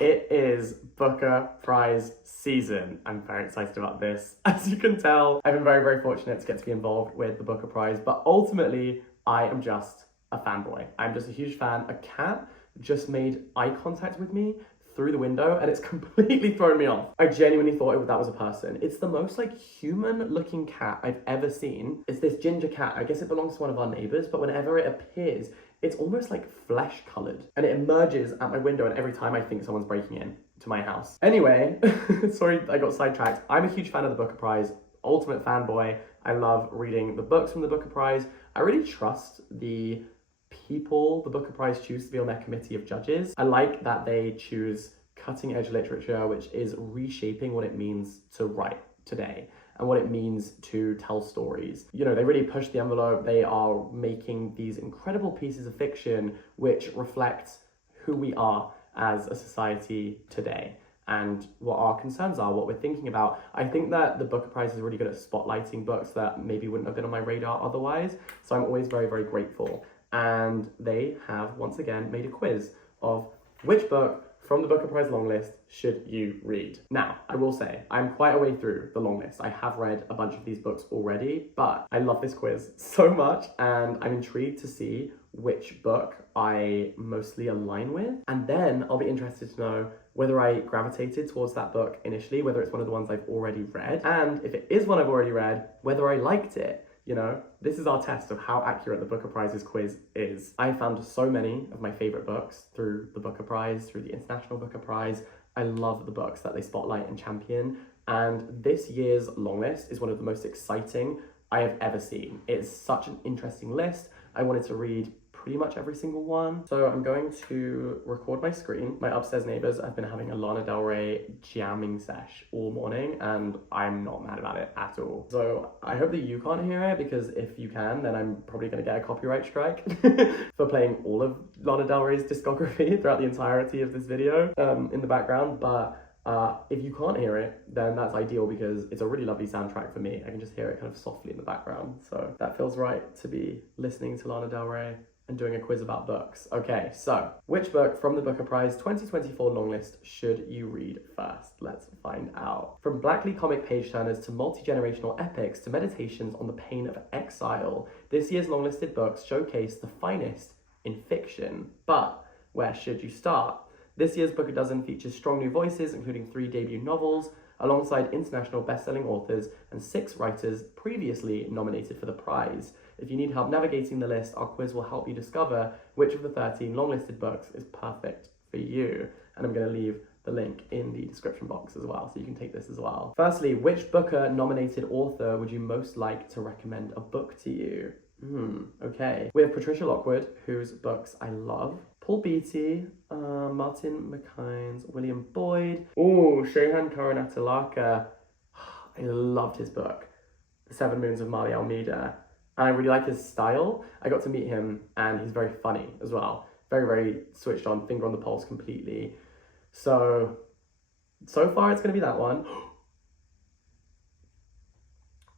It is Booker Prize season. I'm very excited about this. As you can tell, I've been very, very fortunate to get to be involved with the Booker Prize, but ultimately, I am just a fanboy. I'm just a huge fan. A cat just made eye contact with me through the window and it's completely thrown me off. I genuinely thought that was a person. It's the most like human looking cat I've ever seen. It's this ginger cat. I guess it belongs to one of our neighbors, but whenever it appears, it's almost like flesh colored and it emerges at my window and every time I think someone's breaking in to my house. Anyway, sorry I got sidetracked. I'm a huge fan of the Booker Prize, ultimate fanboy. I love reading the books from the Booker Prize. I really trust the people the Booker Prize choose to be on their committee of judges. I like that they choose cutting edge literature, which is reshaping what it means to write today and what it means to tell stories. You know, they really push the envelope. They are making these incredible pieces of fiction which reflect who we are as a society today and what our concerns are, what we're thinking about. I think that the Booker Prize is really good at spotlighting books that maybe wouldn't have been on my radar otherwise. So I'm always very, very grateful. And they have once again made a quiz of which book from the Booker Prize longlist should you read. Now, I will say, I'm quite a way through the longlist. I have read a bunch of these books already, but I love this quiz so much and I'm intrigued to see which book I mostly align with. And then I'll be interested to know whether I gravitated towards that book initially, whether it's one of the ones I've already read, and if it is one I've already read, whether I liked it. You know, this is our test of how accurate the Booker Prize's quiz is. I found so many of my favorite books through the Booker Prize, through the International Booker Prize. I love the books that they spotlight and champion. And this year's longlist is one of the most exciting I have ever seen. It's such an interesting list. I wanted to read pretty much every single one. So I'm going to record my screen. My upstairs neighbors have been having a Lana Del Rey jamming sesh all morning and I'm not mad about it at all. So I hope that you can't hear it because if you can, then I'm probably gonna get a copyright strike for playing all of Lana Del Rey's discography throughout the entirety of this video in the background. But if you can't hear it, then that's ideal because it's a really lovely soundtrack for me. I can just hear it kind of softly in the background. So that feels right to be listening to Lana Del Rey and doing a quiz about books. Okay, so which book from the Booker Prize 2024 longlist should you read first? Let's find out. From Blackley comic page turners to multi-generational epics to meditations on the pain of exile, this year's longlisted books showcase the finest in fiction. But where should you start? This year's Book a Dozen features strong new voices, including 3 debut novels, alongside international best-selling authors and 6 writers previously nominated for the prize. If you need help navigating the list, our quiz will help you discover which of the 13 longlisted books is perfect for you. And I'm going to leave the link in the description box as well, so you can take this as well. Firstly, which Booker-nominated author would you most like to recommend a book to you? Okay. We have Patricia Lockwood, whose books I love. Paul Beatty, Martin McKines, William Boyd. Oh, Shehan Karunatilaka. I loved his book, The 7 Moons of Mali Almeida. And I really like his style. I got to meet him and he's very funny as well. Very, very switched on, finger on the pulse completely. So far it's gonna be that one.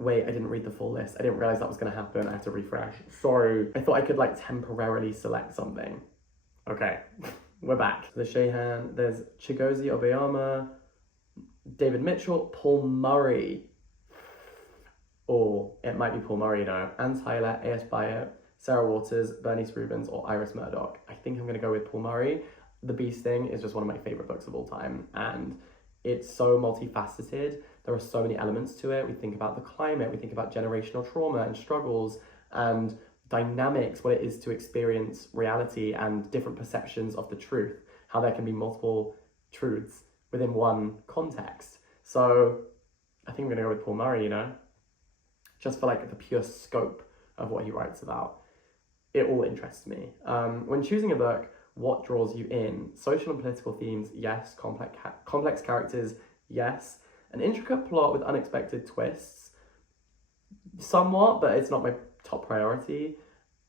Wait, I didn't read the full list. I didn't realize that was gonna happen. I have to refresh. Sorry. I thought I could like temporarily select something. Okay, we're back. The Shehan, there's Chigozie Obiama, David Mitchell, Paul Murray. Or it might be Paul Murray, you know. Anne Tyler, A.S. Byatt, Sarah Waters, Bernice Rubens, or Iris Murdoch. I think I'm gonna go with Paul Murray. The Bee Sting is just one of my favorite books of all time. And it's so multifaceted. There are so many elements to it. We think about the climate, we think about generational trauma and struggles and dynamics, what it is to experience reality and different perceptions of the truth, how there can be multiple truths within one context. So I think I'm gonna go with Paul Murray, you know, just for like the pure scope of what he writes about. It all interests me. When choosing a book, what draws you in? Social and political themes, yes. Complex characters, yes. An intricate plot with unexpected twists, somewhat, but it's not my top priority.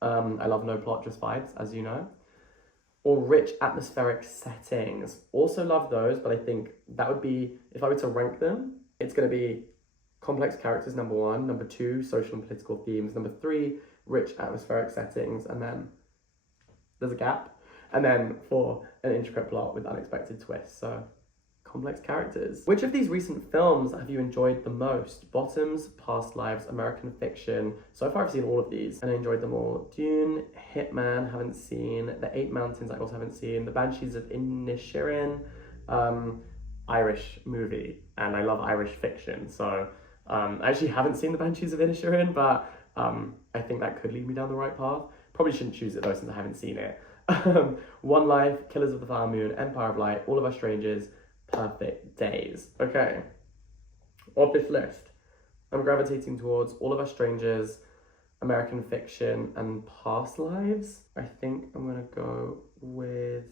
I love no plot, just vibes, as you know. Or rich atmospheric settings. Also love those, but I think that would be, if I were to rank them, it's going to be complex characters, number 1. Number 2, social and political themes. Number 3, rich atmospheric settings. And then there's a gap. And then 4, an intricate plot with unexpected twists. So complex characters. Which of these recent films have you enjoyed the most? Bottoms, Past Lives, American Fiction. So far I've seen all of these and I enjoyed them all. Dune, Hitman, haven't seen. The Eight Mountains, I also haven't seen. The Banshees of Inisherin, Irish movie, and I love Irish fiction. So I actually haven't seen The Banshees of Inisherin, but I think that could lead me down the right path. Probably shouldn't choose it though since I haven't seen it. One Life, Killers of the Flower Moon, Empire of Light, All of Us Strangers, Perfect Days. Okay, of this list, I'm gravitating towards All of Us Strangers, American Fiction, and Past Lives. I think I'm gonna go with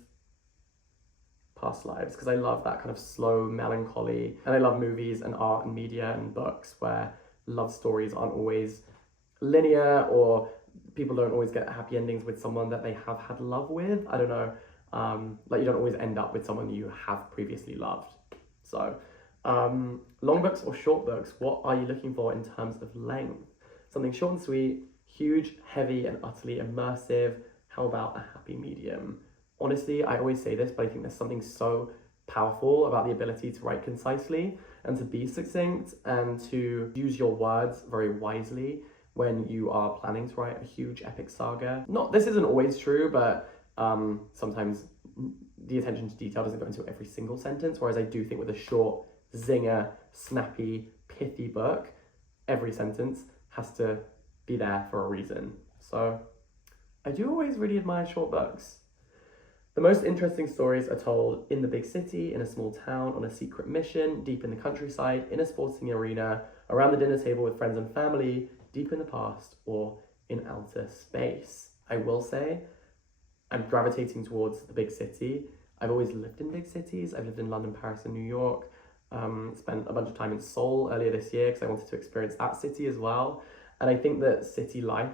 Past Lives because I love that kind of slow melancholy, and I love movies and art and media and books where love stories aren't always linear, or people don't always get happy endings with someone that they have had love with. I don't know. Like you don't always end up with someone you have previously loved. So, long books or short books, what are you looking for in terms of length? Something short and sweet, huge, heavy, and utterly immersive. How about a happy medium? Honestly, I always say this, but I think there's something so powerful about the ability to write concisely and to be succinct and to use your words very wisely when you are planning to write a huge epic saga. This isn't always true, but sometimes the attention to detail doesn't go into every single sentence, whereas I do think with a short, zinger, snappy, pithy book, every sentence has to be there for a reason. So I do always really admire short books. The most interesting stories are told in the big city, in a small town, on a secret mission, deep in the countryside, in a sporting arena, around the dinner table with friends and family, deep in the past, or in outer space. I will say, I'm gravitating towards the big city. I've always lived in big cities. I've lived in London, Paris, and New York. Spent a bunch of time in Seoul earlier this year because I wanted to experience that city as well. And I think that city life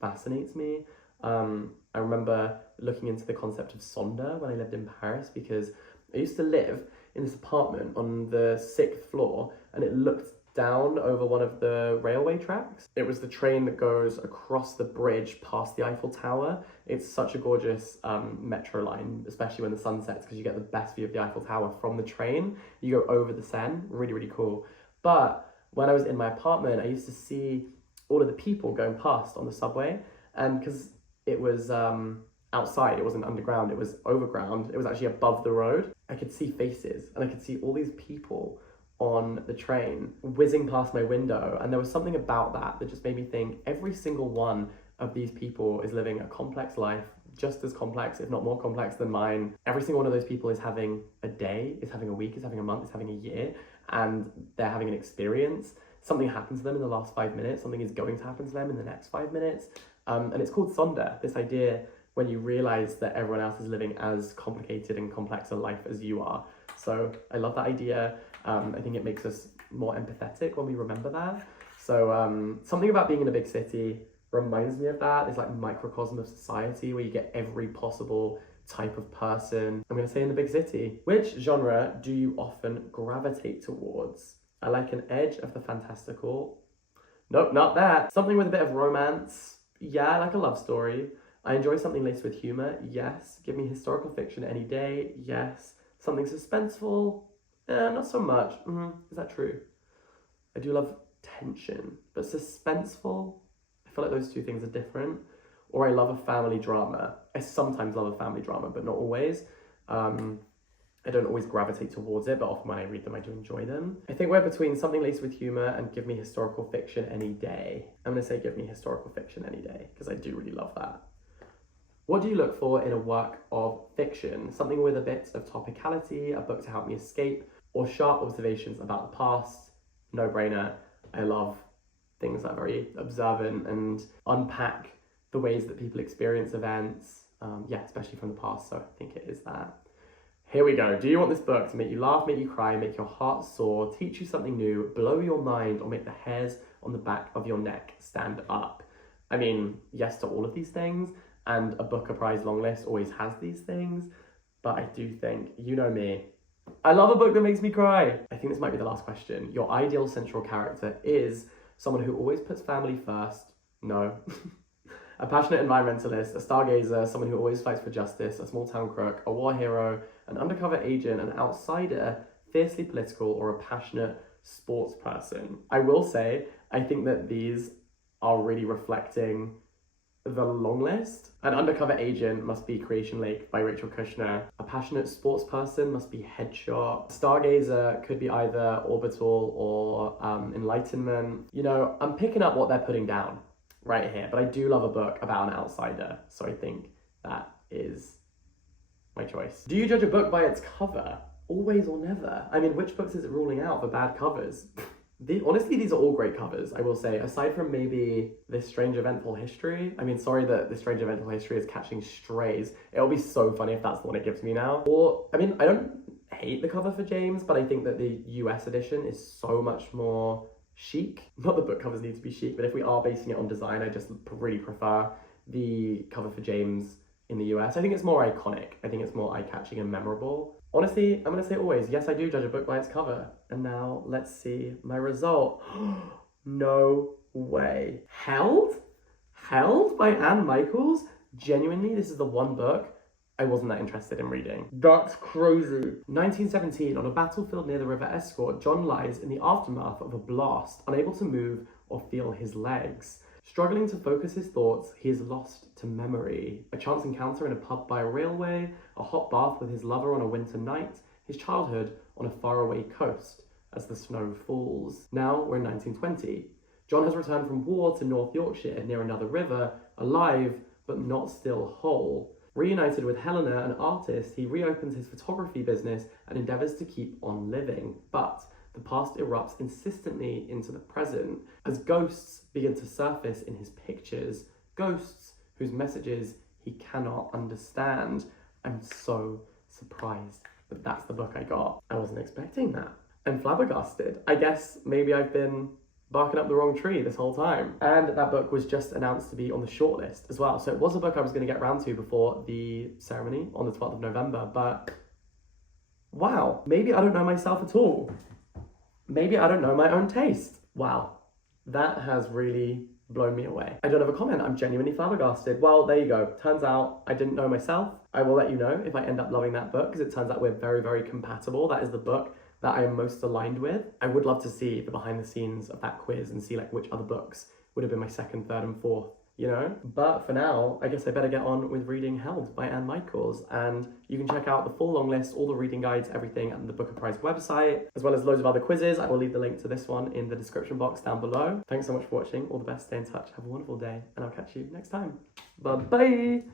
fascinates me. I remember looking into the concept of Sonder when I lived in Paris because I used to live in this apartment on the 6th floor and it looked down over one of the railway tracks. It was the train that goes across the bridge past the Eiffel Tower. It's such a gorgeous metro line, especially when the sun sets, because you get the best view of the Eiffel Tower from the train. You go over the Seine, really, really cool. But when I was in my apartment, I used to see all of the people going past on the subway, and because it was outside, it wasn't underground, it was overground, it was actually above the road, I could see faces, and I could see all these people on the train whizzing past my window, and there was something about that that just made me think every single one of these people is living a complex life, just as complex, if not more complex than mine. Every single one of those people is having a day, is having a week, is having a month, is having a year, and they're having an experience. Something happened to them in the last 5 minutes, something is going to happen to them in the next 5 minutes, and it's called Sonder, this idea when you realize that everyone else is living as complicated and complex a life as you are. So I love that idea. I think it makes us more empathetic when we remember that. So something about being in a big city reminds me of that. It's like a microcosm of society where you get every possible type of person. I'm going to say in the big city. Which genre do you often gravitate towards? I like an edge of the fantastical. Nope, not that. Something with a bit of romance. Yeah, I like a love story. I enjoy something laced with humor. Yes. Give me historical fiction any day. Yes. Something suspenseful. Not so much. Is that true? I do love tension, but suspenseful, I feel like those two things are different. Or I love a family drama. I sometimes love a family drama, but not always. I don't always gravitate towards it, but often when I read them, I do enjoy them. I think we're between something laced with humor and give me historical fiction any day. I'm gonna say give me historical fiction any day, because I do really love that. What do you look for in a work of fiction? Something with a bit of topicality, a book to help me escape, or sharp observations about the past? No brainer. I love things that are very observant and unpack the ways that people experience events. Especially from the past, so I think it is that. Here we go. Do you want this book to make you laugh, make you cry, make your heart soar, teach you something new, blow your mind, or make the hairs on the back of your neck stand up? I mean, yes to all of these things, and a Booker Prize long list always has these things, but I do think, you know me, I love a book that makes me cry. I think this might be the last question. Your ideal central character is someone who always puts family first. No. A passionate environmentalist, a stargazer, someone who always fights for justice, a small town crook, a war hero, an undercover agent, an outsider, fiercely political, or a passionate sports person. I will say, I think that these are really reflecting the long list. An undercover agent must be Creation Lake by Rachel Kushner. A passionate sports person must be Headshot. Stargazer could be either Orbital or Enlightenment. You know, I'm picking up what they're putting down right here, but I do love a book about an outsider, so I think that is my choice. Do you judge a book by its cover? Always or never? I mean, which books is it ruling out for bad covers? Honestly, these are all great covers, I will say, aside from maybe This Strange Eventful History. I mean, sorry that This Strange Eventful History is catching strays. It'll be so funny if that's the one it gives me now. Or, I mean, I don't hate the cover for James, but I think that the US edition is so much more chic. Not that book covers need to be chic, but if we are basing it on design, I just really prefer the cover for James in the US. I think it's more iconic. I think it's more eye-catching and memorable. Honestly, I'm gonna say always, yes, I do judge a book by its cover. And now let's see my result. No way. Held? Held by Anne Michaels? Genuinely, this is the one book I wasn't that interested in reading. That's crazy. 1917, on a battlefield near the River Escaut, John lies in the aftermath of a blast, unable to move or feel his legs. Struggling to focus his thoughts, he is lost to memory. A chance encounter in a pub by a railway, a hot bath with his lover on a winter night, his childhood on a faraway coast as the snow falls. Now we're in 1920. John has returned from war to North Yorkshire near another river, alive but not still whole. Reunited with Helena, an artist, he reopens his photography business and endeavours to keep on living. But the past erupts insistently into the present as ghosts begin to surface in his pictures, ghosts whose messages he cannot understand. I'm so surprised that that's the book I got. I wasn't expecting that. I'm flabbergasted. I guess maybe I've been barking up the wrong tree this whole time. And that book was just announced to be on the shortlist as well. So it was a book I was going to get around to before the ceremony on the 12th of November, but wow, maybe I don't know myself at all. Maybe I don't know my own taste. Wow, that has really blown me away. I don't have a comment. I'm genuinely flabbergasted. Well, there you go. Turns out I didn't know myself. I will let you know if I end up loving that book, because it turns out we're very, very compatible. That is the book that I am most aligned with. I would love to see the behind the scenes of that quiz and see like which other books would have been my second, third, and fourth, you know? But for now, I guess I better get on with reading Held by Anne Michaels. And you can check out the full long list, all the reading guides, everything at the Booker Prize website, as well as loads of other quizzes. I will leave the link to this one in the description box down below. Thanks so much for watching. All the best, stay in touch, have a wonderful day, and I'll catch you next time. Bye-bye!